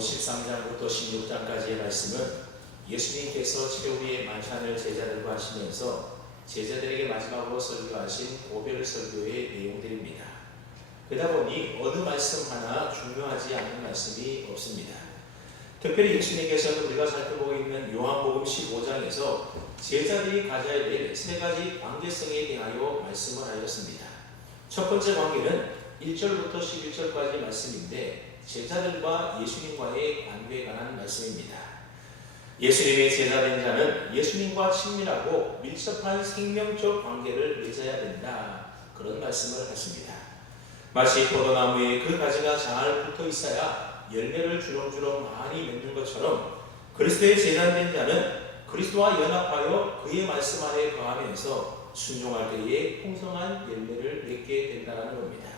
13장부터 16장까지의 말씀은 예수님께서 최후의 만찬을 제자들과 하시면서 제자들에게 마지막으로 설교하신 고별 설교의 내용들입니다. 그러다 보니 어느 말씀 하나 중요하지 않은 말씀이 없습니다. 특별히 예수님께서는 우리가 살펴보고 있는 요한복음 15장에서 제자들이 가져야 될 세 가지 관계성에 대하여 말씀을 하였습니다. 첫 번째 관계는 1절부터 11절까지 말씀인데 제자들과 예수님과의 관계에 관한 말씀입니다. 예수님의 제자된 자는 예수님과 친밀하고 밀접한 생명적 관계를 맺어야 된다. 그런 말씀을 하십니다. 마치 포도나무에 그 가지가 잘 붙어 있어야 열매를 주렁주렁 많이 맺는 것처럼 그리스도의 제자된 자는 그리스도와 연합하여 그의 말씀 안에 거하면서 순종할 때에 풍성한 열매를 맺게 된다는 겁니다.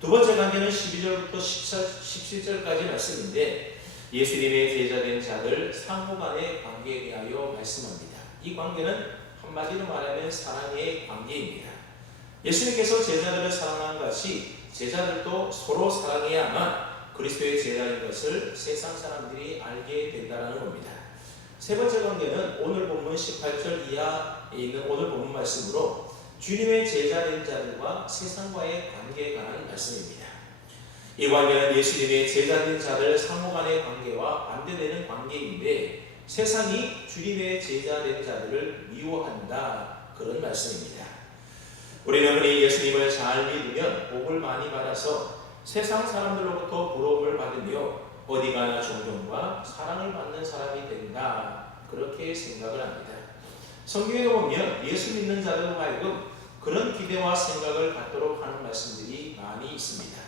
두 번째 관계는 12절부터 17절까지 말씀인데 예수님의 제자된 자들 상호 간의 관계에 대하여 말씀합니다. 이 관계는 한마디로 말하면 사랑의 관계입니다. 예수님께서 제자들을 사랑한 같이 제자들도 서로 사랑해야만 그리스도의 제자인 것을 세상 사람들이 알게 된다는 겁니다. 세 번째 관계는 오늘 본문 18절 이하에 있는 오늘 본문 말씀으로 주님의 제자된 자들과 세상과의 관계에 관한 말씀입니다. 이 관계는 예수님의 제자된 자들 상호 간의 관계와 반대되는 관계인데 세상이 주님의 제자된 자들을 미워한다. 그런 말씀입니다. 우리는 흔히 예수님을 잘 믿으면 복을 많이 받아서 세상 사람들로부터 부러움을 받으며 어디 가나 존경과 사랑을 받는 사람이 된다. 그렇게 생각을 합니다. 성경에 보면 예수 믿는 자들로 하여금 그런 기대와 생각을 갖도록 하는 말씀들이 많이 있습니다.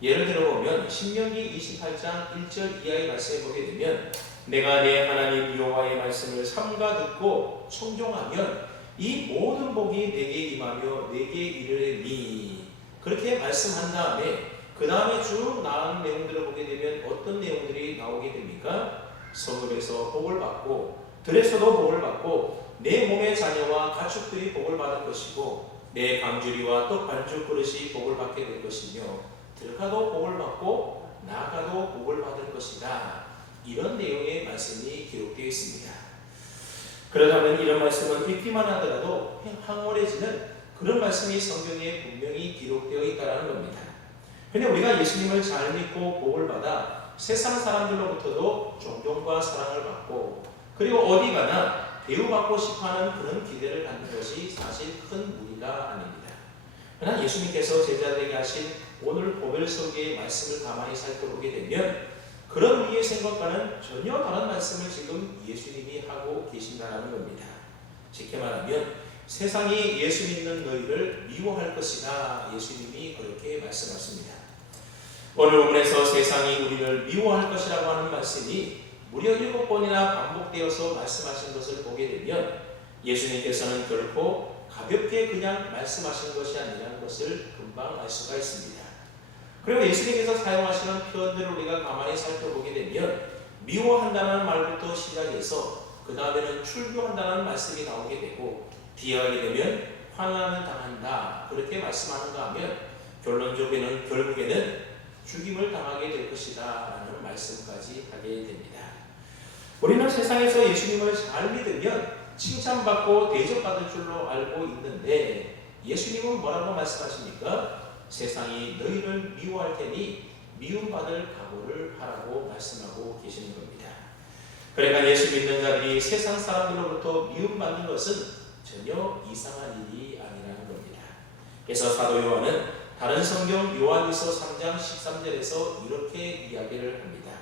예를 들어보면 신명기 28장 1절 이하의 말씀에 보게 되면 내가 내 하나님 여호와의 말씀을 삼가 듣고 청종하면 이 모든 복이 내게 임하며 내게 이르리니 그렇게 말씀한 다음에 그 다음에 쭉 나온 내용들을 보게 되면 어떤 내용들이 나오게 됩니까? 성읍에서 복을 받고 들에서도 복을 받고 내 몸의 자녀와 가축들이 복을 받을 것이고 내 강주리와 떡 반죽 그릇이 복을 받게 될 것이며 들가도 복을 받고 나가도 복을 받을 것이다. 이런 내용의 말씀이 기록되어 있습니다. 그렇다면 이런 말씀은 읽기만 하더라도 황홀해지는 그런 말씀이 성경에 분명히 기록되어 있다는 겁니다. 그런데 우리가 예수님을 잘 믿고 복을 받아 세상 사람들로부터도 존경과 사랑을 받고 그리고 어디 가나 대우받고 싶어하는 그런 기대를 갖는 것이 사실 큰 무리가 아닙니다. 그러나 예수님께서 제자들에게 하신 오늘 고별 설교의 말씀을 가만히 살펴보게 되면 그런 우리의 생각과는 전혀 다른 말씀을 지금 예수님이 하고 계신다는 겁니다. 쉽게 말하면 세상이 예수 믿는 너희를 미워할 것이다. 예수님이 그렇게 말씀하십니다. 오늘 본문에서 세상이 우리를 미워할 것이라고 하는 말씀이 무려 7번이나 반복되어서 말씀하신 것을 보게 되면 예수님께서는 결코 가볍게 그냥 말씀하신 것이 아니라는 것을 금방 알 수가 있습니다. 그리고 예수님께서 사용하시는 표현들을 우리가 가만히 살펴보게 되면 미워한다는 말부터 시작해서 그 다음에는 출교한다는 말씀이 나오게 되고 뒤하게 되면 환난을 당한다. 그렇게 말씀하는가 하면 결국에는 죽임을 당하게 될 것이다 라는 말씀까지 하게 됩니다. 우리는 세상에서 예수님을 잘 믿으면 칭찬받고 대접받을 줄로 알고 있는데 예수님은 뭐라고 말씀하십니까? 세상이 너희를 미워할 테니 미움받을 각오를 하라고 말씀하고 계시는 겁니다. 그러니까 예수 믿는 자들이 세상 사람들로부터 미움받는 것은 전혀 이상한 일이 아니라는 겁니다. 그래서 사도 요한은 다른 성경 요한일서 3장 13절에서 이렇게 이야기를 합니다.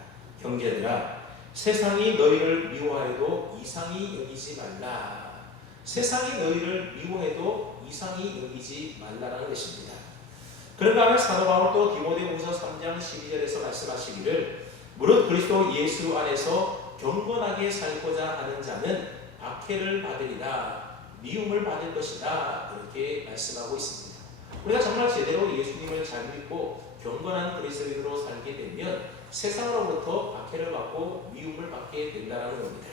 형제들아 세상이 너희를 미워해도 이상히 여기지 말라. 세상이 너희를 미워해도 이상히 여기지 말라라는 것입니다. 그런가 하면 사도 바울도 디모데후서 3장 12절에서 말씀하시기를 무릇 그리스도 예수 안에서 경건하게 살고자 하는 자는 박해를 받으리라. 미움을 받을 것이다. 그렇게 말씀하고 있습니다. 우리가 정말 제대로 예수님을 잘 믿고 경건한 그리스도인으로 살게 되면 세상으로부터 박해를 받고 미움을 받게 된다는 겁니다.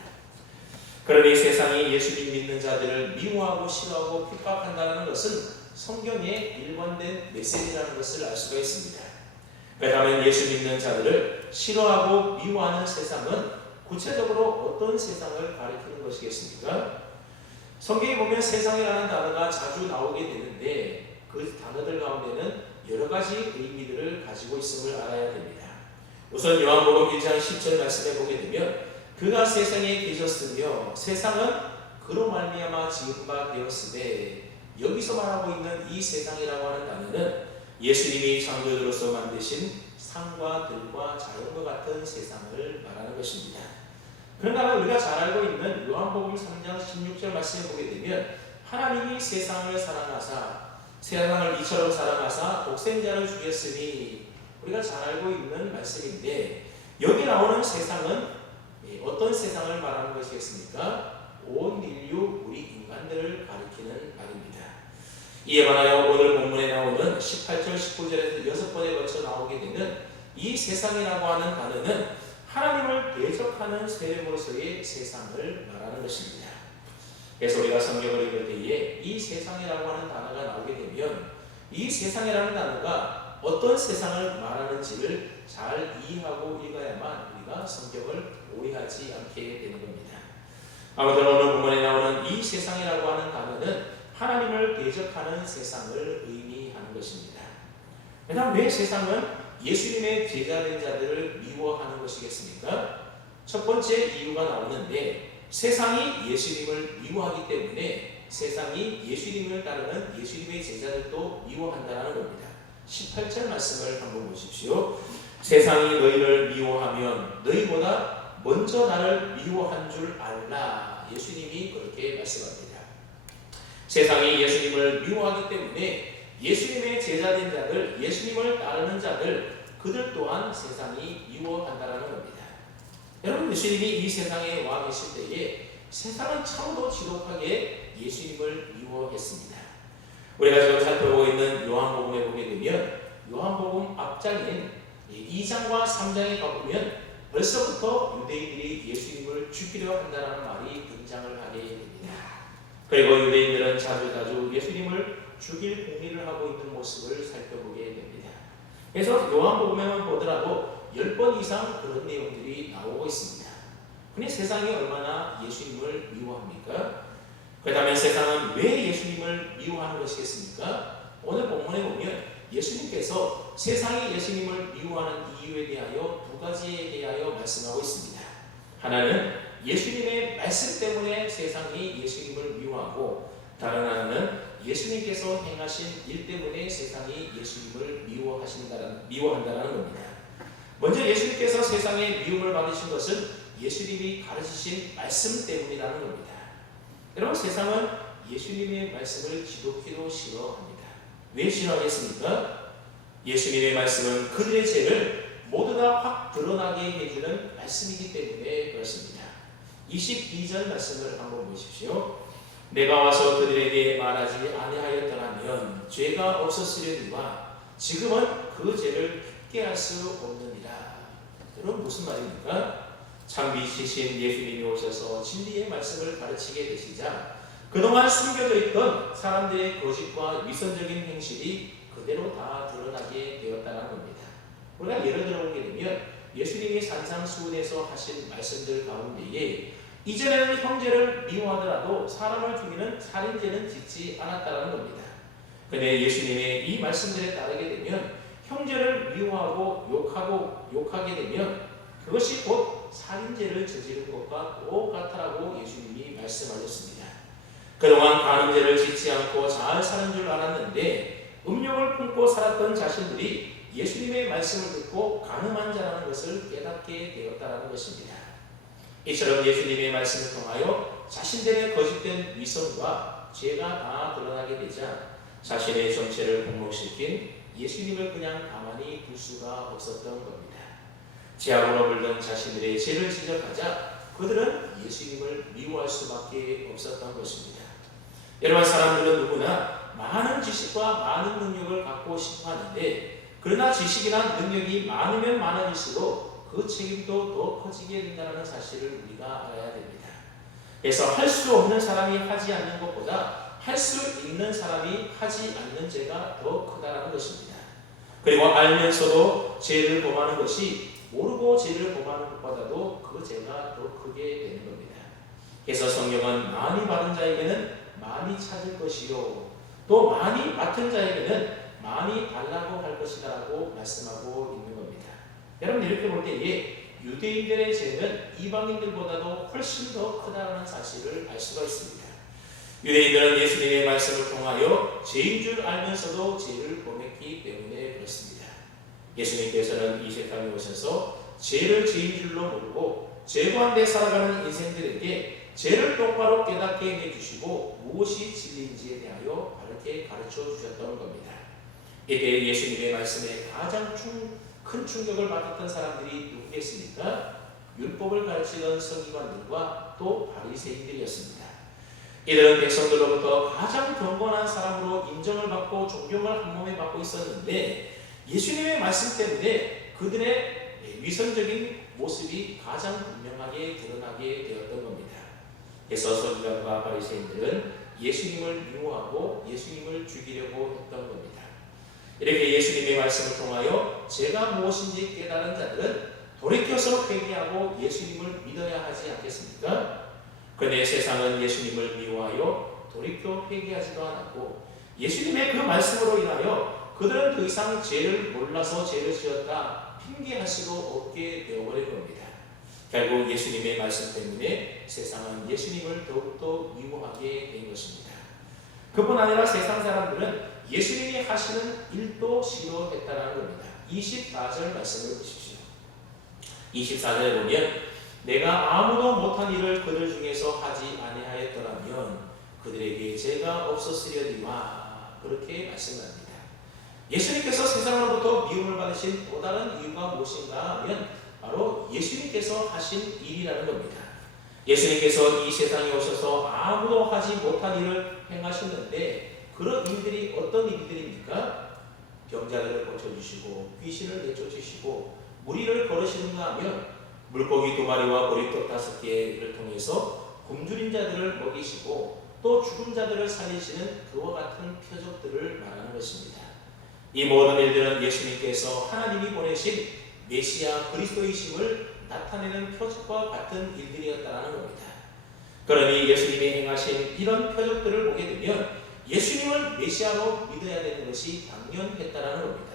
그러니 세상이 예수님 믿는 자들을 미워하고 싫어하고 핍박한다는 것은 성경의 일관된 메시지라는 것을 알 수가 있습니다. 그렇다면 예수 믿는 자들을 싫어하고 미워하는 세상은 구체적으로 어떤 세상을 가리키는 것이겠습니까? 성경에 보면 세상이라는 단어가 자주 나오게 되는데 그 단어들 가운데는 여러 가지 의미들을 가지고 있음을 알아야 됩니다. 우선 요한복음 1장 10절 말씀에 보게 되면 그가 세상에 계셨으며 세상은 그로 말미암아 지은 바 되었으되, 여기서 말하고 있는 이 세상이라고 하는 단어는 예수님이 창조주로서 만드신 산과 들과 자연과 같은 세상을 말하는 것입니다. 그런가 하면 우리가 잘 알고 있는 요한복음 3장 16절 말씀에 보게 되면 하나님이 세상을 사랑하사 세상을 이처럼 사랑하사 독생자를 주셨으니, 우리가 잘 알고 있는 말씀인데 여기 나오는 세상은 어떤 세상을 말하는 것이겠습니까? 온 인류 우리 인간들을 가리키는 말입니다. 이에 반하여 오늘 본문에 나오는 18절 19절에서 6번에 걸쳐 나오게 되는 이 세상이라고 하는 단어는 하나님을 대적하는 세력으로서의 세상을 말하는 것입니다. 그래서 우리가 성경을 읽을 때에 이 세상이라고 하는 단어가 나오게 되면 이 세상이라는 단어가 어떤 세상을 말하는지를 잘 이해하고 읽어야만 우리가 성경을 오해하지 않게 되는 겁니다. 아무튼 오늘 본문에 나오는 이 세상이라고 하는 단어는 하나님을 대적하는 세상을 의미하는 것입니다. 그다음 왜 세상은 예수님의 제자된 자들을 미워하는 것이겠습니까? 첫 번째 이유가 나오는데 세상이 예수님을 미워하기 때문에 세상이 예수님을 따르는 예수님의 제자들도 미워한다는 겁니다. 18절 말씀을 한번 보십시오. 세상이 너희를 미워하면 너희보다 먼저 나를 미워한 줄 알라. 예수님이 그렇게 말씀합니다. 세상이 예수님을 미워하기 때문에 예수님의 제자된 자들, 예수님을 따르는 자들, 그들 또한 세상이 미워한다는 겁니다. 여러분, 예수님이 이 세상에 와 계실 때에 세상은 참으로 지독하게 예수님을 미워했습니다. 우리가 지금 살펴보고 있는 요한복음에 보게 되면 요한복음 앞장인 2장과 3장에 가보면 벌써부터 유대인들이 예수님을 죽이려 한다는 말이 등장을 하게 됩니다. 그리고 유대인들은 자주 예수님을 죽일 공리를 하고 있는 모습을 살펴보게 됩니다. 그래서 요한복음에만 보더라도 10번 이상 그런 내용들이 나오고 있습니다. 근데 세상이 얼마나 예수님을 미워합니까? 그렇다면 세상은 왜 예수님을 미워하는 것이겠습니까? 오늘 본문에 보면 예수님께서 세상이 예수님을 미워하는 이유에 대하여 두 가지에 대하여 말씀하고 있습니다. 하나는 예수님의 말씀 때문에 세상이 예수님을 미워하고, 다른 하나는 예수님께서 행하신 일 때문에 세상이 예수님을 미워한다는 겁니다. 먼저 예수님께서 세상에 미움을 받으신 것은 예수님이 가르치신 말씀 때문이라는 겁니다. 여러분, 세상은 예수님의 말씀을 지독히도 싫어합니다. 왜 싫어하겠습니까? 예수님의 말씀은 그들의 죄를 모두 다 확 드러나게 해주는 말씀이기 때문에 그렇습니다. 22절 말씀을 한번 보십시오. 내가 와서 그들에게 말하지 아니하였더라면 죄가 없었으려니와 지금은 그 죄를 획게 할 수 없느니라. 여러분, 무슨 말입니까? 참비시신 예수님이 오셔서 진리의 말씀을 가르치게 되시자 그동안 숨겨져 있던 사람들의 거짓과 위선적인 행실이 그대로 다 드러나게 되었다는 겁니다. 우리가 예를 들어보게 되면 예수님이 산상수훈에서 하신 말씀들 가운데에 이전에는 형제를 미워하더라도 사람을 죽이는 살인죄는 짓지 않았다는 겁니다. 그런데 예수님의 이 말씀들에 따르게 되면 형제를 미워하고 욕하게 되면 그것이 곧 살인죄를 저지른 것과 똑같다라고 예수님이 말씀하셨습니다. 그동안 간음죄를 짓지 않고 잘 사는 줄 알았는데 음욕을 품고 살았던 자신들이 예수님의 말씀을 듣고 간음한 자라는 것을 깨닫게 되었다는 것입니다. 이처럼 예수님의 말씀을 통하여 자신들의 거짓된 위선과 죄가 다 드러나게 되자 자신의 정체를 공모시킨 예수님을 그냥 가만히 둘 수가 없었던 겁니다. 죄악으로 물든 자신들의 죄를 지적하자 그들은 예수님을 미워할 수밖에 없었던 것입니다. 여러분, 사람들은 누구나 많은 지식과 많은 능력을 갖고 싶어 하는데, 그러나 지식이나 능력이 많으면 많아질수록 그 책임도 더 커지게 된다는 사실을 우리가 알아야 됩니다. 그래서 할 수 없는 사람이 하지 않는 것보다 할 수 있는 사람이 하지 않는 죄가 더 크다는 것입니다. 그리고 알면서도 죄를 범하는 것이 모르고 죄를 범하는 것보다도 그 죄가 더 크게 되는 겁니다. 그래서 성경은 많이 받은 자에게는 많이 찾을 것이요 또 많이 맡은 자에게는 많이 달라고 할 것이다 라고 말씀하고 있는 겁니다. 여러분 이렇게 볼 때에 유대인들의 죄는 이방인들보다도 훨씬 더 크다는 사실을 알 수가 있습니다. 유대인들은 예수님의 말씀을 통하여 죄인 줄 알면서도 죄를 범했기 때문에 그렇습니다. 예수님께서는 이 세상에 오셔서 죄를 죄인 줄로 모르고 죄 가운데 살아가는 인생들에게 죄를 똑바로 깨닫게 해주시고 무엇이 진리인지에 대하여 바르게 가르쳐 주셨던 겁니다. 이때 예수님의 말씀에 가장 큰 충격을 받았던 사람들이 누구겠습니까? 율법을 가르치던 서기관들과 또 바리새인들이었습니다. 이들은 백성들로부터 가장 경건한 사람으로 인정을 받고 존경을 한 몸에 받고 있었는데 예수님의 말씀 때문에 그들의 위선적인 모습이 가장 분명하게 드러나게 되었던 겁니다. 그래서 서기관과 바리새인들은 예수님을 미워하고 예수님을 죽이려고 했던 겁니다. 이렇게 예수님의 말씀을 통하여 죄가 무엇인지 깨달은 자들은 돌이켜서 회개하고 예수님을 믿어야 하지 않겠습니까? 그런데 세상은 예수님을 미워하여 돌이켜 회개하지도 않았고 예수님의 그 말씀으로 인하여 그들은 더 이상 죄를 몰라서 죄를 지었다 핑계할 수도 없게 되어버린 겁니다. 결국 예수님의 말씀 때문에 세상은 예수님을 더욱더 미워하게 된 것입니다. 그뿐 아니라 세상 사람들은 예수님이 하시는 일도 싫어했다는 겁니다. 24절 말씀을 보십시오. 24절에 보면 내가 아무도 못한 일을 그들 중에서 하지 아니하였더라면 그들에게 죄가 없었으려니와 그렇게 말씀합니다. 예수님께서 세상으로부터 미움을 받으신 또 다른 이유가 무엇인가 하면 바로 예수님께서 하신 일이라는 겁니다. 예수님께서 이 세상에 오셔서 아무도 하지 못한 일을 행하셨는데 그런 일들이 어떤 일들입니까? 병자들을 고쳐주시고 귀신을 내쫓으시고 무리를 걸으시는가 하면 물고기 2마리와 보리떡 5개를 통해서 굶주린 자들을 먹이시고 또 죽은 자들을 살리시는 그와 같은 표적들을 말하는 것입니다. 이 모든 일들은 예수님께서 하나님이 보내신 메시아 그리스도이심을 나타내는 표적과 같은 일들이었다는 겁니다. 그러니 예수님이 행하신 이런 표적들을 보게 되면 예수님을 메시아로 믿어야 되는 것이 당연했다는 겁니다.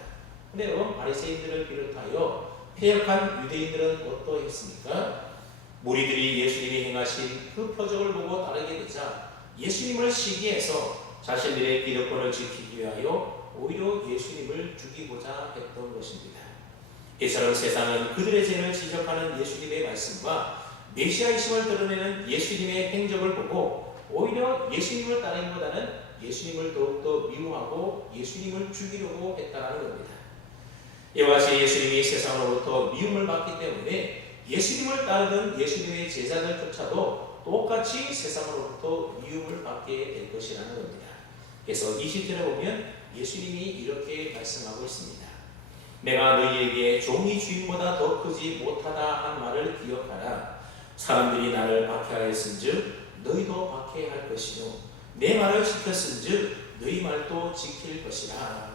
그런데 여러분 바리새인들을 비롯하여 패역한 유대인들은 어떠했습니까? 무리들이 예수님이 행하신 그 표적을 보고 따르게 되자 예수님을 시기해서 자신들의 기득권을 지키기 위하여 오히려 예수님을 죽이고자 했던 것입니다. 이처럼 세상은 그들의 죄를 지적하는 예수님의 말씀과 메시아이심을 드러내는 예수님의 행적을 보고 오히려 예수님을 따르기보다는 예수님을 더욱더 미워하고 예수님을 죽이려고 했다는 겁니다. 이와 같이 예수님이 세상으로부터 미움을 받기 때문에 예수님을 따르던 예수님의 제자들조차도 똑같이 세상으로부터 미움을 받게 될 것이라는 겁니다. 그래서 20절에 보면 예수님이 이렇게 말씀하고 있습니다. 내가 너희에게 종이 주인보다 더 크지 못하다 한 말을 기억하라. 사람들이 나를 박해하였은즉 너희도 박해할 것이요 내 말을 지켰은즉 너희 말도 지킬 것이라.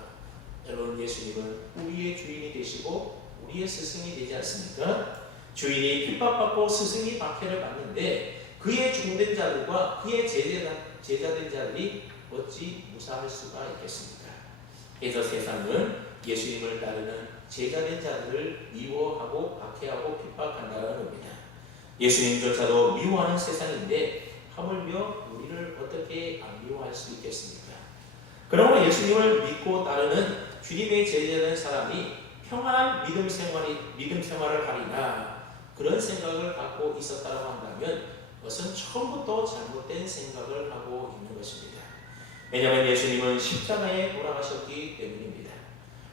여러분 예수님은 우리의 주인이 되시고 우리의 스승이 되지 않습니까? 주인이 핍박받고 스승이 박해를 받는데 그의 종된 자들과 그의 제자된 자들이 어찌 무사할 수가 있겠습니까? 그래서 세상은 예수님을 따르는 제자된 자들을 미워하고 박해하고 핍박한다는 겁니다. 예수님조차도 미워하는 세상인데 하물며 우리를 어떻게 안 미워할 수 있겠습니까? 그러므로 예수님을 믿고 따르는 주님의 제자된 사람이 평안한 믿음 생활을 하리라 그런 생각을 갖고 있었다고 한다면 그것은 처음부터 잘못된 생각을 하고 있는 것입니다. 왜냐하면 예수님은 십자가에 돌아가셨기 때문입니다.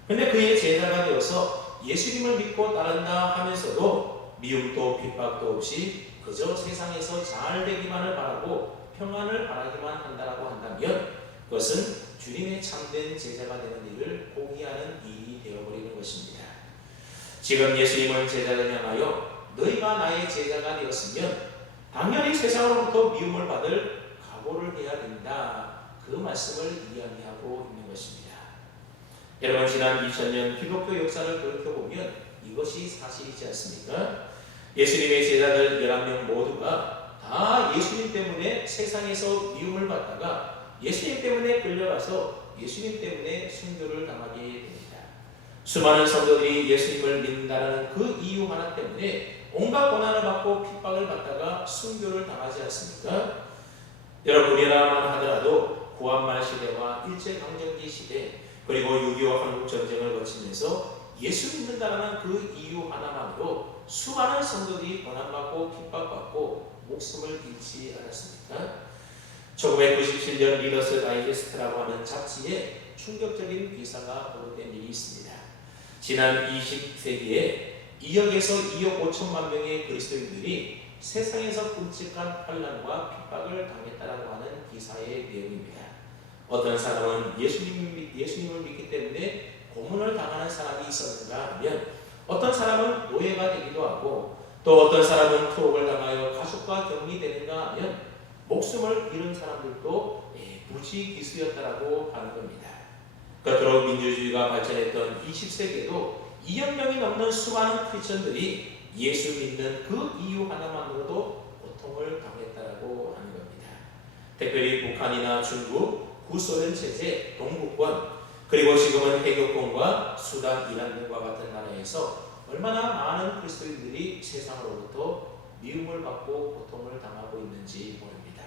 그런데 그의 제자가 되어서 예수님을 믿고 따른다 하면서도 미움도 핍박도 없이 그저 세상에서 잘 되기만을 바라고 평안을 바라기만 한다라고 한다면 그것은 주님의 참된 제자가 되는 일을 포기하는 일이 되어버리는 것입니다. 지금 예수님을 제자를 향하여 너희가 나의 제자가 되었으면 당연히 세상으로부터 미움을 받을 각오를 해야 된다. 그 말씀을 이야기하고 있는 것입니다. 여러분, 지난 2000년 기독교 역사를 돌이켜보면 이것이 사실이지 않습니까? 예수님의 제자들 11명 모두가 다 예수님 때문에 세상에서 미움을 받다가 예수님 때문에 끌려가서 예수님 때문에 순교를 당하게 됩니다. 수많은 성도들이 예수님을 믿는다는 그 이유 하나 때문에 온갖 고난을 받고 핍박을 받다가 순교를 당하지 않습니까? 여러분, 우리나라만 하더라도 구한말 시대와 일제강점기 시대 그리고 6.25 한국전쟁을 거치면서 예수 믿는다는 그 이유 하나만으로 수많은 성도들이 고난받고 핍박받고 목숨을 잃지 않았습니까? 1997년 리더스 다이제스트라고 하는 잡지에 충격적인 기사가 보도된 일이 있습니다. 지난 20세기에 2억에서 2억 5천만 명의 그리스도인들이 세상에서 끔찍한 환난과 핍박을 당했다라고 하는 기사의 내용입니다. 어떤 사람은 예수님을 믿기 때문에 고문을 당하는 사람이 있었는가 하면 어떤 사람은 노예가 되기도 하고 또 어떤 사람은 투옥을 당하여 가족과 격리되는가 하면 목숨을 잃은 사람들도 부지기수였다라고 하는 겁니다. 그토록 민주주의가 발전했던 20세기에도 2억 명이 넘는 수많은 크리스천들이 예수 믿는 그 이유 하나만으로도 고통을 당했다라고 하는 겁니다. 특별히 북한이나 중국, 구소련 체제, 동북권, 그리고 지금은 해교권과 수단, 이란 등과 같은 나라에서 얼마나 많은 그리스도인들이 세상으로부터 미움을 받고 고통을 당하고 있는지 모릅니다.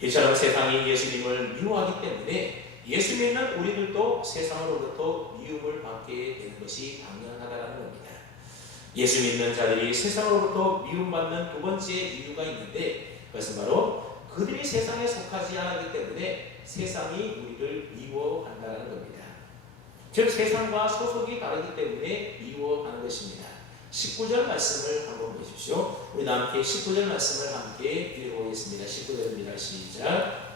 이처럼 세상이 예수님을 미워하기 때문에 예수 믿는 우리들도 세상으로부터 미움을 받게 되는 것이 당연하다는 겁니다. 예수 믿는 자들이 세상으로부터 미움받는 두 번째 이유가 있는데 그것은 바로 그들이 세상에 속하지 않기 때문에 세상이 우리를 미워한다는 겁니다. 즉 세상과 소속이 다르기 때문에 미워하는 것입니다. 19절 말씀을 한번 보십시오. 우리 함께 19절 말씀을 함께 읽어보겠습니다. 19절입니다. 시작.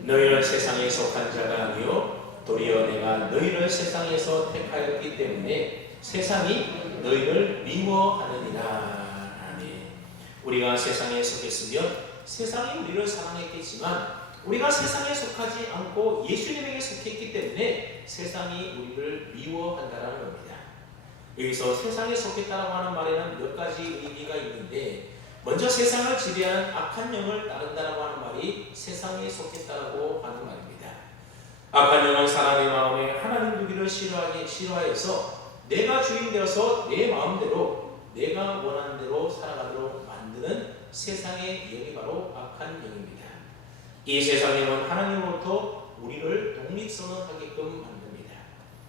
너희는 세상에 속한 자가 아니요 도리어 내가 너희를 세상에서 택하였기 때문에 세상이 너희를 미워하느니라. 아멘. 우리가 세상에 속했으면 세상이 우리를 사랑했겠지만 우리가 세상에 속하지 않고 예수님에게 속했기 때문에 세상이 우리를 미워한다는 겁니다. 여기서 세상에 속했다고 하는 말에는 몇 가지 의미가 있는데 먼저 세상을 지배하는 악한 영을 따른다고 하는 말이 세상에 속했다고 하는 말입니다. 악한 영은 사람의 마음에 하나님 두기를 싫어해서 내가 주인 되어서 내 마음대로 내가 원하는 대로 살아가도록 만드는 세상의 영이 바로 악한 영입니다. 이 세상 영은 하나님으로부터 우리를 독립선언하게끔 만듭니다.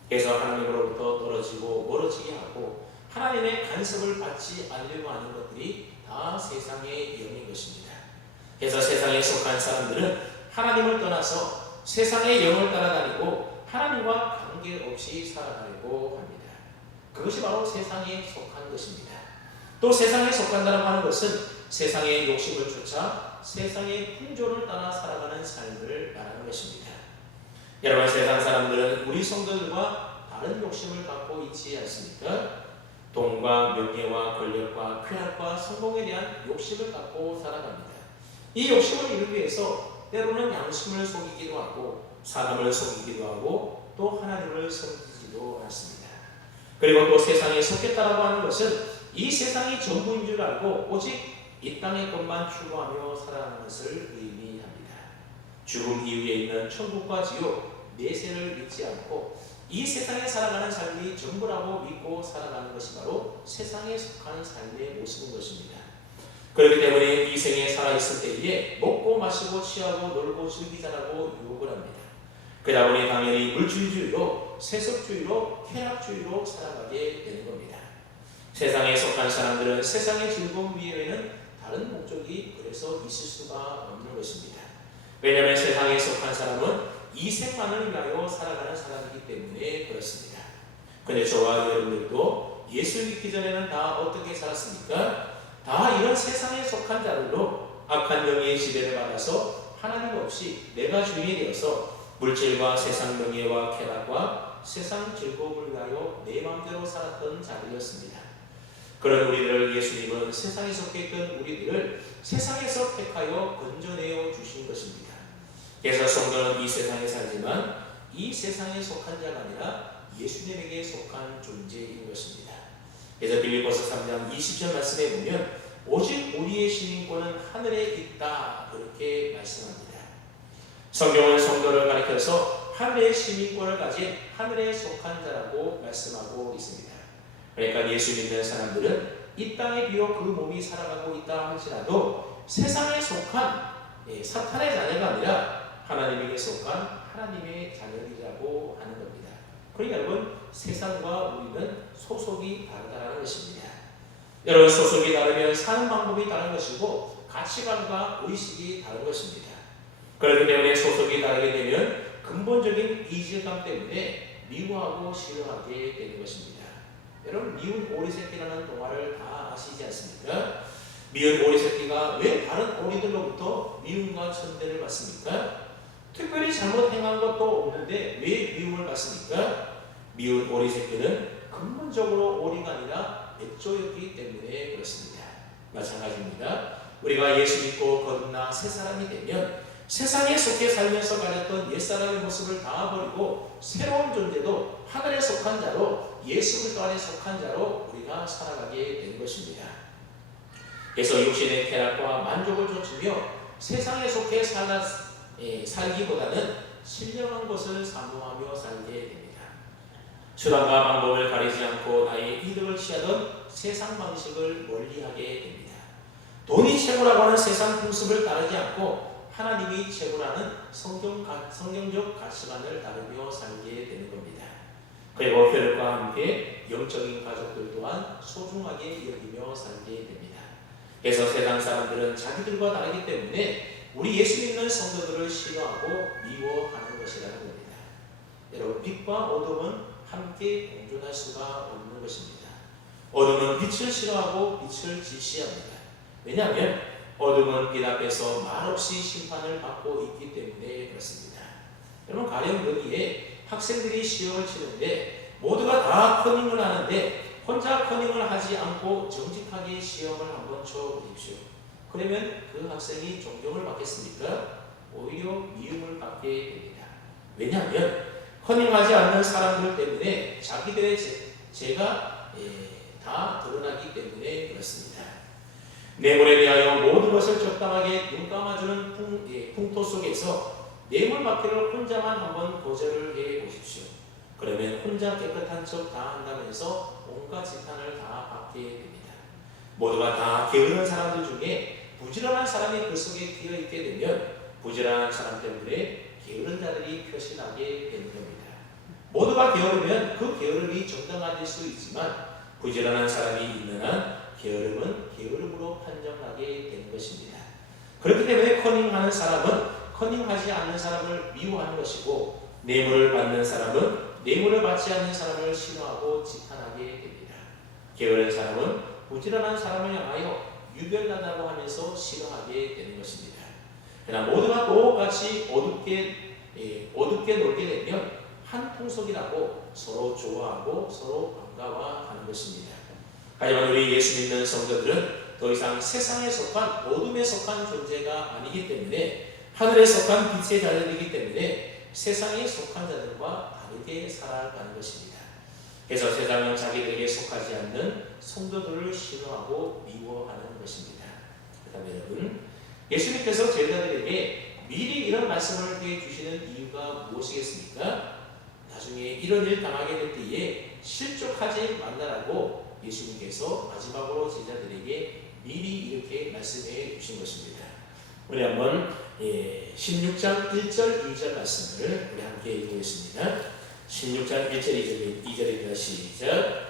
그래서 하나님으로부터 떨어지고 멀어지게 하고 하나님의 간섭을 받지 않으려고 하는 것들이 다 세상의 영인 것입니다. 그래서 세상에 속한 사람들은 하나님을 떠나서 세상의 영을 따라다니고 하나님과 관계없이 살아가려고 합니다. 그것이 바로 세상에 속한 것입니다. 또 세상에 속한다고 하는 것은 세상의 욕심을 쫓아 세상의 풍조를 따라 살아가는 삶을 말하는 것입니다. 여러분, 세상 사람들은 우리 성도들과 다른 욕심을 갖고 있지 않습니까? 돈과 명예와 권력과 쾌락과 성공에 대한 욕심을 갖고 살아갑니다. 이 욕심을 이루기 위해서 때로는 양심을 속이기도 하고 사람을 속이기도 하고 또 하나님을 섬기지도 않습니다. 그리고 또 세상에 속했다라고 하는 것은 이 세상이 전부인 줄 알고 오직 이 땅의 것만 추구하며 살아가는 것을 의미합니다. 죽음 이후에 있는 천국과 지옥, 내세를 믿지 않고 이 세상에 살아가는 삶이 전부라고 믿고 살아가는 것이 바로 세상에 속한 삶의 모습인 것입니다. 그렇기 때문에 이 생에 살아있을 때에 먹고 마시고 취하고 놀고 즐기자라고 유혹을 합니다. 그러다 보니 당연히 물질주의로 세속주의로 쾌락주의로 살아가게 되는 겁니다. 세상에 속한 사람들은 세상의 즐거움 이외에는 다른 목적이 그래서 있을 수가 없는 것입니다. 왜냐하면 세상에 속한 사람은 이 생만을 위하여 살아가는 사람이기 때문에 그렇습니다. 그런데 저와 여러분들도 예수 믿기 전에는 다 어떻게 살았습니까? 다 이런 세상에 속한 자들로 악한 영의 지배를 받아서 하나님 없이 내가 주인이 되어서 물질과 세상 명예와 쾌락과 세상 즐거움을 위하여 내 마음대로 살았던 자들이었습니다. 그런 우리들을 예수님은 세상에 속해 있던 우리들을 세상에서 택하여 건져내어 주신 것입니다. 그래서 성도는 이 세상에 살지만 이 세상에 속한 자가 아니라 예수님에게 속한 존재인 것입니다. 그래서 빌립보서 3장 20절 말씀에 보면 오직 우리의 시민권은 하늘에 있다 그렇게 말씀합니다. 성경은 성도를 가리켜서 하늘의 시민권을 가진 하늘에 속한 자라고 말씀하고 있습니다. 그러니까 예수 믿는 사람들은 이 땅에 비록 그 몸이 살아가고 있다 할지라도 세상에 속한 사탄의 자녀가 아니라 하나님에게 속한 하나님의 자녀이라고 하는 겁니다. 그러니까 여러분 세상과 우리는 소속이 다르다는 것입니다. 여러분 소속이 다르면 사는 방법이 다른 것이고 가치관과 의식이 다른 것입니다. 그렇기 때문에 소속이 다르게 되면 근본적인 이질감 때문에 미워하고 싫어하게 되는 것입니다. 여러분 미운 오리새끼라는 동화를 다 아시지 않습니까? 미운 오리새끼가 왜 다른 오리들로부터 미움과 천대를 받습니까? 특별히 잘못 행한 것도 없는데 왜 미움을 받습니까? 미운 오리새끼는 근본적으로 오리가 아니라 맥조였기 때문에 그렇습니다. 마찬가지입니다. 우리가 예수 믿고 거듭나 새 사람이 되면 세상에 속해 살면서 가졌던 옛사람의 모습을 다 버리고 새로운 존재도 하늘에 속한 자로 예수 그리스도 안에 속한 자로 우리가 살아가게 되는 것입니다. 그래서 육신의 쾌락과 만족을 좇으며 세상에 속해 살기보다는 신령한 것을 사모하며 살게 됩니다. 수단과 방법을 가리지 않고 나의 이득을 취하던 세상 방식을 멀리하게 됩니다. 돈이 최고라고 하는 세상 풍습을 따르지 않고 하나님이 최고라는 성경적 가치관을 따르며 살게 되는 겁니다. 그리고 혈육과 함께 영적인 가족들 또한 소중하게 여기며 살게 됩니다. 그래서 세상 사람들은 자기들과 다르기 때문에 우리 예수 믿는 성도들을 싫어하고 미워하는 것이라는 겁니다. 여러분 빛과 어둠은 함께 공존할 수가 없는 것입니다. 어둠은 빛을 싫어하고 빛을 지시합니다. 왜냐하면 어둠은 빛 앞에서 말없이 심판을 받고 있기 때문에 그렇습니다. 여러분 가령 여기에 학생들이 시험을 치는데 모두가 다 커닝을 하는데 혼자 커닝을 하지 않고 정직하게 시험을 한번 쳐보십시오. 그러면 그 학생이 존경을 받겠습니까? 오히려 미움을 받게 됩니다. 왜냐하면 커닝하지 않는 사람들 때문에 자기들의 죄가 다 드러나기 때문에 그렇습니다. 뇌물에 대하여 모든 것을 적당하게 눈 감아주는 풍토 속에서 뇌물 받기를 혼자만 한번 거절을 해 보십시오. 그러면 혼자 깨끗한 척 다 한다면서 온갖 지탄을 다 받게 됩니다. 모두가 다 게으른 사람들 중에 부지런한 사람이 그 속에 끼어 있게 되면 부지런한 사람 때문에 게으른 자들이 표시나게 되는 겁니다. 모두가 게으르면 그 게으름이 정당화될 수 있지만 부지런한 사람이 있는 한 게으름은 게으름으로 판정하게 되는 것입니다. 그렇기 때문에 커닝하는 사람은 커닝하지 않는 사람을 미워하는 것이고 뇌물을 받는 사람은 뇌물을 받지 않는 사람을 싫어하고 지탄하게 됩니다. 게으른 사람은 부지런한 사람을 향하여 유별나다고 하면서 싫어하게 되는 것입니다. 그러나 모두가 똑같이 어둡게 놀게 되면 한 통속이라고 서로 좋아하고 서로 반가워하는 것입니다. 하지만 우리 예수 믿는 성도들은 더 이상 세상에 속한 어둠에 속한 존재가 아니기 때문에 하늘에 속한 빛의 자녀이기 때문에 세상에 속한 자들과 다르게 살아가는 것입니다. 그래서 세상은 자기들에게 속하지 않는 성도들을 싫어하고 미워하는 것입니다. 그다음에 여러분 예수님께서 제자들에게 미리 이런 말씀을 해주시는 이유가 무엇이겠습니까? 나중에 이런 일 당하게 될 때에 실족하지 말라라고 예수님께서 마지막으로 제자들에게 미리 이렇게 말씀해 주신 것입니다. 우리 한번 16장 1절 2절 말씀을 우리 함께 읽겠습니다. 16장 1절 2절입니다. 시작.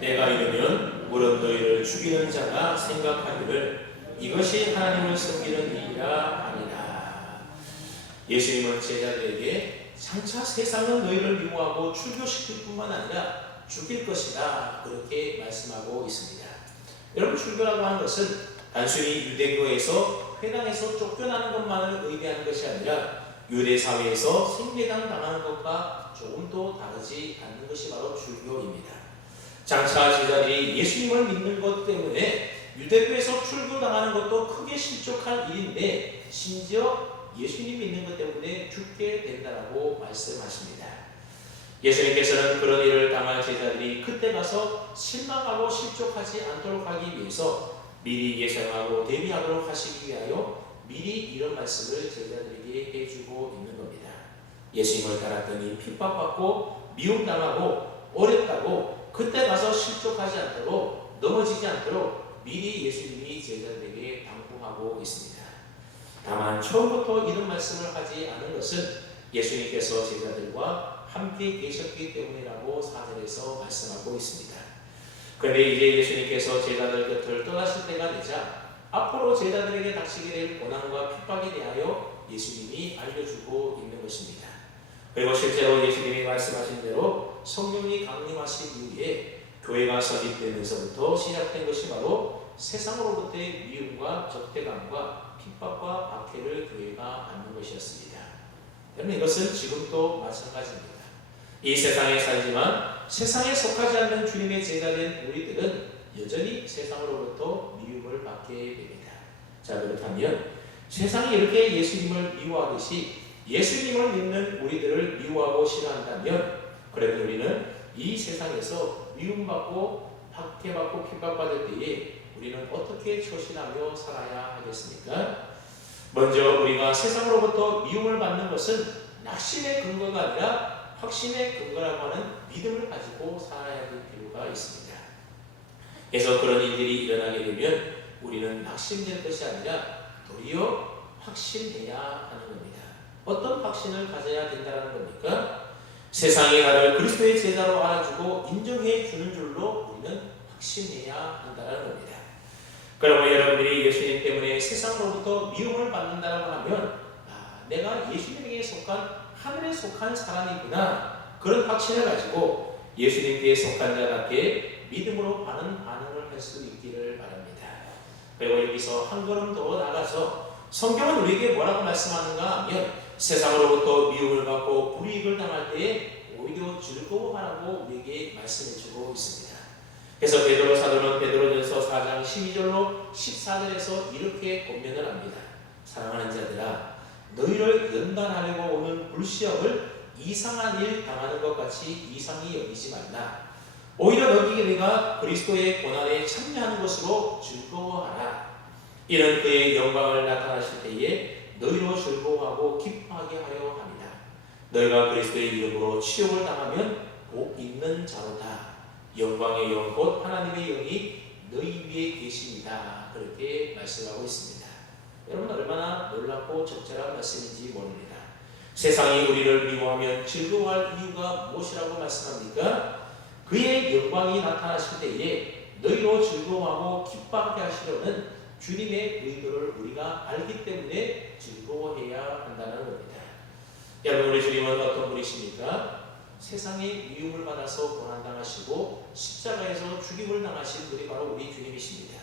내가 이르면 물은 너희를 죽이는 자가 생각하기를 이것이 하나님을 섬기는 일이라 하니라. 예수님은 제자들에게 장차 세상은 너희를 미워하고 출교시킬 뿐만 아니라 죽일 것이다 그렇게 말씀하고 있습니다. 여러분 출교라고 하는 것은 단순히 유대교에서 회당에서 쫓겨나는 것만을 의미하는 것이 아니라 유대 사회에서 생매당 당하는 것과 조금도 다르지 않는 것이 바로 출교입니다. 장차 제자들이 예수님을 믿는 것 때문에 유대교에서 출교당하는 것도 크게 실족한 일인데 심지어 예수님 믿는 것 때문에 죽게 된다라고 말씀하십니다. 예수님께서는 그런 일을 당할 제자들이 그때 가서 실망하고 실족하지 않도록 하기 위해서 미리 예상하고 대비하도록 하시기 위하여 미리 이런 말씀을 제자들에게 해주고 있는 겁니다. 예수님을 따랐더니 핍박받고 미움당하고 어렵다고 그때 가서 실족하지 않도록 넘어지지 않도록 미리 예수님이 제자들에게 당부하고 있습니다. 다만 처음부터 이런 말씀을 하지 않은 것은 예수님께서 제자들과 함께 계셨기 때문이라고 4절에서 말씀하고 있습니다. 그런데 이제 예수님께서 제자들 곁을 떠나실 때가 되자 앞으로 제자들에게 닥치게 될 고난과 핍박에 대하여 예수님이 알려주고 있는 것입니다. 그리고 실제로 예수님이 말씀하신 대로 성령이 강림하신 이후에 교회가 설립되면서부터 시작된 것이 바로 세상으로부터의 미움과 적대감과 핍박과 박해를 교회가 받는 것이었습니다. 여러분 이것은 지금도 마찬가지입니다. 이 세상에 살지만 세상에 속하지 않는 주님의 제자된 우리들은 여전히 세상으로부터 미움을 받게 됩니다. 자 그렇다면 세상이 이렇게 예수님을 미워하듯이 예수님을 믿는 우리들을 미워하고 싫어한다면 그러면 우리는 이 세상에서 미움받고 박해받고 핍박받을 때에 우리는 어떻게 처신하며 살아야 하겠습니까? 먼저 우리가 세상으로부터 미움을 받는 것은 낙심의 근거가 아니라 확신의 근거라고 하는 믿음을 가지고 살아야 될 필요가 있습니다. 그래서 그런 일들이 일어나게 되면 우리는 낙심될 것이 아니라 도리어 확신해야 하는 겁니다. 어떤 확신을 가져야 된다는 겁니까? 세상이 나를 그리스도의 제자로 알아주고 인정해 주는 줄로 우리는 확신해야 한다는 겁니다. 그러면 여러분들이 예수님 때문에 세상으로부터 미움을 받는다고 하면 내가 예수님에게 속한 하늘에 속한 사람이구나 그런 확신을 가지고 예수님께 속한 자답게 믿음으로 반응을 할 수 있기를 바랍니다. 그리고 여기서 한 걸음 더 나가서 성경은 우리에게 뭐라고 말씀하는가 하면 세상으로부터 미움을 받고 불이익을 당할 때에 오히려 즐거워하라고 우리에게 말씀해주고 있습니다. 그래서 베드로 사도는 베드로전서 4장 12절로 14절에서 이렇게 권면을 합니다. 사랑하는 자들아 너희를 연단하려고 오는 불시험을 이상한 일 당하는 것 같이 이상히 여기지 말라. 오히려 너희가 그리스도의 고난에 참여하는 것으로 즐거워하라. 이는 그의 영광을 나타나실 때에 너희로 즐거워하고 기뻐하게 하려 합니다. 너희가 그리스도의 이름으로 치욕을 당하면 복 있는 자로다. 영광의 영 곧 하나님의 영이 너희 위에 계십니다. 그렇게 말씀하고 있습니다. 여러분 얼마나 놀랍고 적절한 말씀인지 모릅니다. 세상이 우리를 미워하면 즐거워할 이유가 무엇이라고 말씀합니까? 그의 영광이 나타나실 때에 너희로 즐거워하고 기뻐하게 하시려는 주님의 의도를 우리가 알기 때문에 즐거워해야 한다는 겁니다. 여러분 우리 주님은 어떤 분이십니까? 세상에 미움을 받아서 고난당하시고 십자가에서 죽임을 당하신 분이 바로 우리 주님이십니다.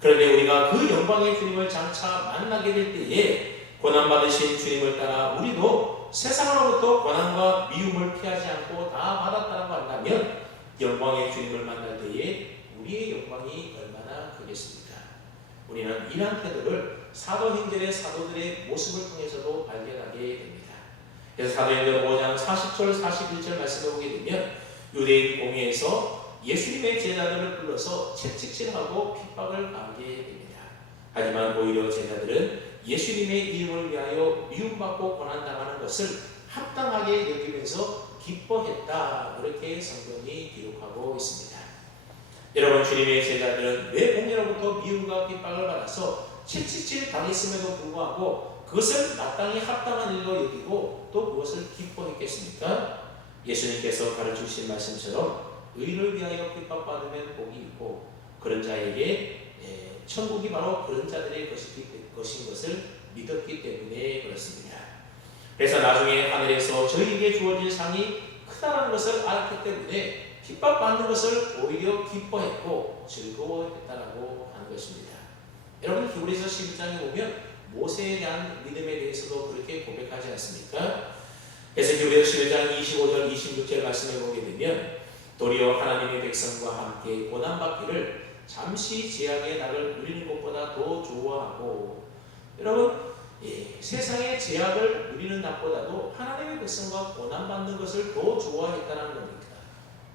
그런데 우리가 그 영광의 주님을 장차 만나게 될 때에 고난받으신 주님을 따라 우리도 세상으로부터 고난과 미움을 피하지 않고 다 받았다고 한다면 영광의 주님을 만날 때에 우리의 영광이 얼마나 크겠습니까? 우리는 이러한 태도를 사도행전의 사도들의 모습을 통해서도 발견하게 됩니다. 그래서 사도행전 5장 40절 41절 말씀을 보게 되면 유대인 공회에서 예수님의 제자들을 불러서 채찍질하고 핍박을 가하게 됩니다. 하지만 오히려 제자들은 예수님의 이름을 위하여 미움받고 고난당하는 것을 합당하게 여기면서 기뻐했다. 그렇게 성경이 기록하고 있습니다. 여러분 주님의 제자들은 왜 공회로부터 미움과 핍박을 받아서 채찍질 당했음에도 불구하고 그것을 마땅히 합당한 일로 여기고 또 그것을 기뻐했겠습니까? 예수님께서 가르치신 말씀처럼 의를 위하여 핍박받으면 복이 있고 그런 자에게 천국이 바로 그런 자들의 것인 것을 믿었기 때문에 그렇습니다. 그래서 나중에 하늘에서 저희에게 주어질 상이 크다는 것을 알았기 때문에 핍박받는 것을 오히려 기뻐했고 즐거워했다라고 하는 것입니다. 여러분 히브리서 12장에 보면 모세에 대한 믿음에 대해서도 그렇게 고백하지 않습니까? 에스겔 11장 25절 26절 말씀해 보게 되면 도리어 하나님의 백성과 함께 고난받기를 잠시 재앙의 날을 누리는 것보다 더 좋아하고, 여러분 세상의 제약을 누리는 것보다도 하나님의 백성과 고난받는 것을 더 좋아했다는 겁니다.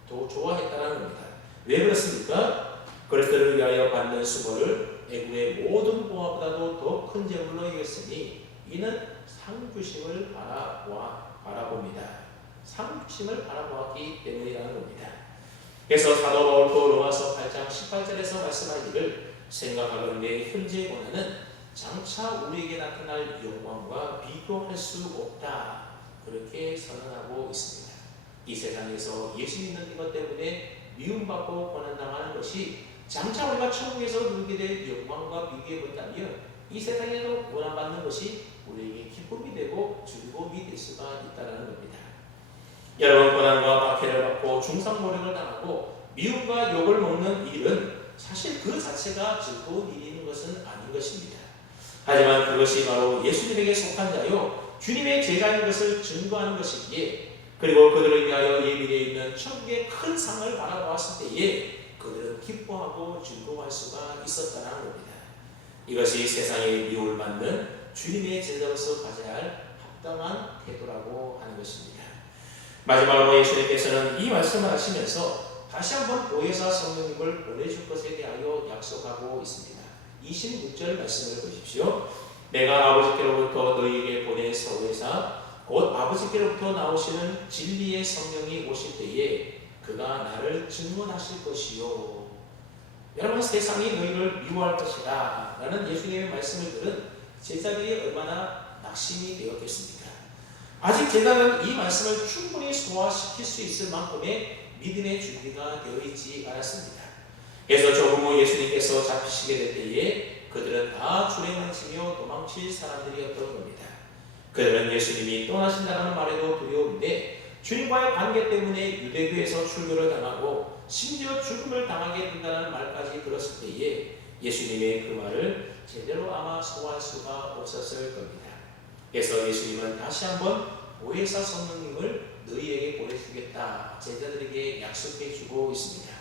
더 좋아했다는 겁니다. 왜 그렇습니까? 그릇들을 위하여 받는 수고를 애굽의 모든 보화보다도 더 큰 재물로 여겼으니 이는 상주심을 바라봅니다. 상주심을 바라보았기 때문이라는 겁니다. 그래서 사도 바울도 로마서 8장 18절에서 말씀하기를 생각하건대 현재의 고난은 장차 우리에게 나타날 영광과 비교할 수 없다, 그렇게 선언하고 있습니다. 이 세상에서 예수 믿는 것 때문에 미움받고 고난당하는 것이 장차 우리가 천국에서 누리게 될 영광과 비교해 본다면 이 세상에서 고난받는 것이 우리에게 기쁨이 되고 즐거움이 될 수가 있다는 겁니다. 여러분, 고난과 박해를 받고 중상모략을 당하고 미움과 욕을 먹는 일은 사실 그 자체가 즐거운 일인 것은 아닌 것입니다. 하지만 그것이 바로 예수님에게 속한 자요 주님의 제자인 것을 증거하는 것이기에, 그리고 그들을 위하여 예비되어 있는 천국의 큰 상을 바라보았을 때에 그들은 기뻐하고 즐거워할 수가 있었다는 겁니다. 이것이 세상에 미움을 받는 주님의 제자로서 가져야 할 합당한 태도라고 하는 것입니다. 마지막으로 예수님께서는 이 말씀을 하시면서 다시 한번 보혜사 성령님을 보내줄 것에 대하여 약속하고 있습니다. 26절 말씀을 보십시오. 내가 아버지께로부터 너희에게 보낸 보혜사 곧 아버지께로부터 나오시는 진리의 성령이 오실 때에 그가 나를 증언하실 것이요. 여러분, 세상이 너희를 미워할 것이다 라는 예수님의 말씀을 들은 제자들이 얼마나 낙심이 되었겠습니까? 아직 제자는 이 말씀을 충분히 소화시킬 수 있을 만큼의 믿음의 준비가 되어 있지 않았습니다. 그래서 조금 후 예수님께서 잡히시게 될 때에 그들은 다 주랭을 치며 도망칠 사람들이었던 겁니다. 그들은 예수님이 떠나신다는 말에도 두려운데 주님과의 관계 때문에 유대교에서 출교를 당하고 심지어 죽음을 당하게 된다는 말까지 들었을 때에 예수님의 그 말을 제대로 아마 소화할 수가 없었을 겁니다. 그래서 예수님은 다시 한번 보혜사 성령님을 너희에게 보내주겠다 제자들에게 약속해 주고 있습니다.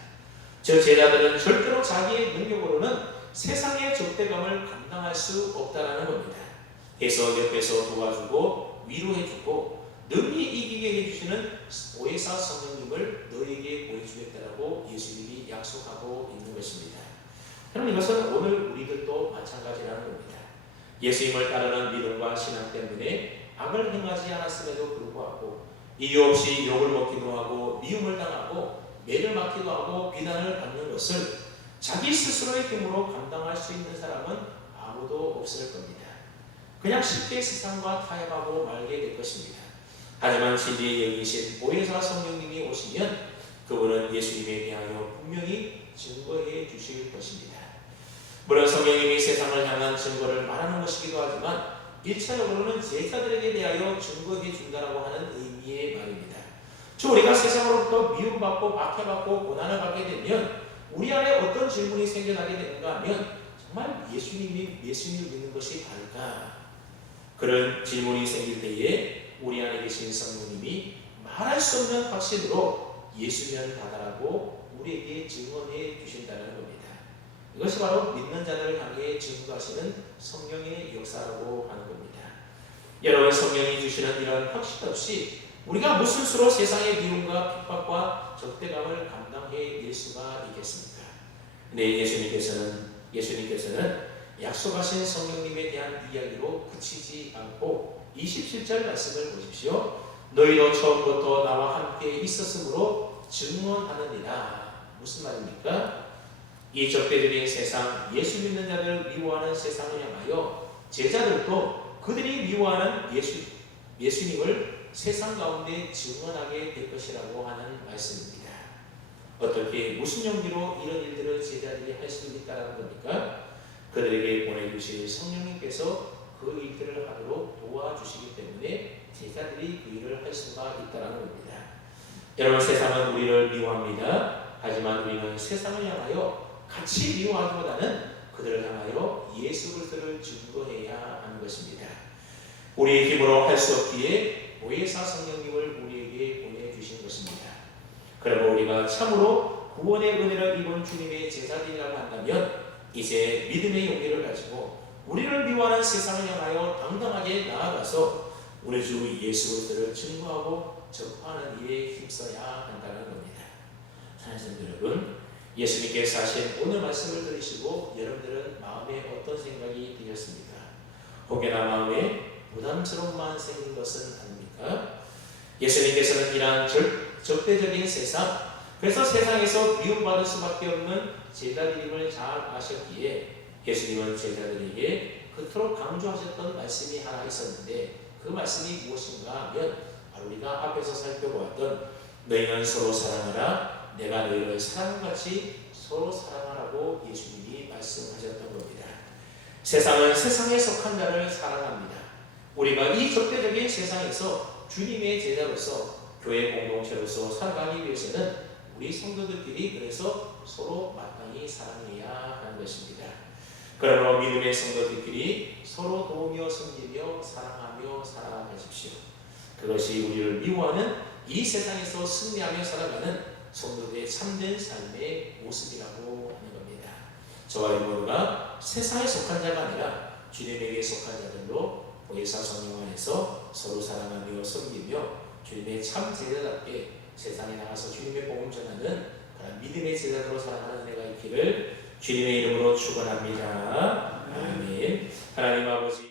저 제자들은 절대로 자기의 능력으로는 세상의 적대감을 감당할 수 없다라는 겁니다. 그래서 옆에서 도와주고 위로해주고 능히 이기게 해주시는 보혜사 성령님을 너희에게 보내주겠다라고 예수님이 약속하고 있는 것입니다. 그럼 이것은 오늘 우리들도 마찬가지라는 겁니다. 예수님을 따르는 믿음과 신앙 때문에 악을 행하지 않았음에도 불구하고 이유 없이 욕을 먹기도 하고 미움을 당하고 매를 맞기도 하고 비난을 받는 것을 자기 스스로의 힘으로 감당할 수 있는 사람은 아무도 없을 겁니다. 그냥 쉽게 세상과 타협하고 말게 될 것입니다. 하지만 진리의 영이신 보혜사 성령님이 오시면 그분은 예수님에 대하여 분명히 증거해 주실 것입니다. 물론 성령님이 세상을 향한 증거를 말하는 것이기도 하지만 1차적으로는 제자들에게 대하여 증거해 준다라고 하는 의미의 말입니다. 우리가 세상으로부터 미움받고 박해받고 고난을 받게 되면 우리 안에 어떤 질문이 생겨나게 되는가 하면 정말 예수님을 믿는 것이 다를까? 그런 질문이 생길 때에 우리 안에 계신 성령님이 말할 수 없는 확신으로 예수면 다다라고 우리에게 증언해 주신다는 겁니다. 이것이 바로 믿는 자들을 향해 증거하시는 성령의 역사라고 하는 겁니다. 여러분, 성령이 주시는 이런 확신 없이 우리가 무슨 수로 세상의 미움과 핍박과 적대감을 감당해 낼 수가 있겠습니까? 근데 예수님께서는 약속하신 성령님에 대한 이야기로 그치지 않고 27절 말씀을 보십시오. 너희도 처음부터 나와 함께 있었으므로 증언하느니라. 무슨 말입니까? 이 적대적인 세상, 예수 믿는 자들을 미워하는 세상을 향하여 제자들도 그들이 미워하는 예수님을 세상 가운데 증언하게 될 것이라고 하는 말씀입니다. 어떻게 무슨 용기로 이런 일들을 제자들이 할 수 있다는 겁니까? 그들에게 보내주실 성령님께서 그 일들을 하도록 도와주시기 때문에 제자들이 그 일을 할 수가 있다는 겁니다. 여러분, 세상은 우리를 미워합니다. 하지만 우리는 세상을 향하여 같이 미워하기보다는 그들을 향하여 예수 그리스도를 증거해야 하는 것입니다. 우리의 힘으로 할 수 없기에 보혜사 성령님을 우리에게 보내주신 것입니다. 그러므로 우리가 참으로 구원의 은혜를 입은 주님의 제자들이라고 한다면 이제 믿음의 용기를 가지고 우리를 미워하는 세상을 향하여 당당하게 나아가서 우리 주 예수 그리스도를 증거하고 전파하는 일에 힘써야 한다는 겁니다. 사랑하는 성도 여러분, 예수님께서 하신 오늘 말씀을 들으시고 여러분들은 마음에 어떤 생각이 드셨습니까? 혹여나 마음에 부담스러운 마음 생긴 것은 아닙니까? 예수님께서는 이러한 적대적인 세상, 그래서 세상에서 미움받을 수밖에 없는 제자들임을 잘 아셨기에 예수님은 제자들에게 그토록 강조하셨던 말씀이 하나 있었는데 그 말씀이 무엇인가 하면 바로 우리가 앞에서 살펴보았던 너희는 서로 사랑하라, 내가 너희를 사랑같이 서로 사랑하라고 예수님이 말씀하셨던 겁니다. 세상은 세상에 속한 자를 사랑합니다. 우리가 이 적대적인 세상에서 주님의 제자로서 교회 공동체로서 살아가기 위해서는 우리 성도들끼리 그래서 서로 마땅히 사랑해야 하는 것입니다. 그러므로 믿음의 성도들끼리 서로 도우며 섬기며 사랑하며 살아가십시오. 그것이 우리를 미워하는 이 세상에서 승리하며 살아가는 성도들의 참된 삶의 모습이라고 하는 겁니다. 저와 여러분과 세상에 속한 자가 아니라 주님에게 속한 자들로 보혜사 성령 안에서 서로 사랑하며 섬기며 주님의 참 제자답게 세상에 나가서 주님의 복음 전하는 그런 믿음의 제자들로 살아가는 은혜가 있기를 주님의 이름으로 축원합니다. 아멘. 하나님 아버지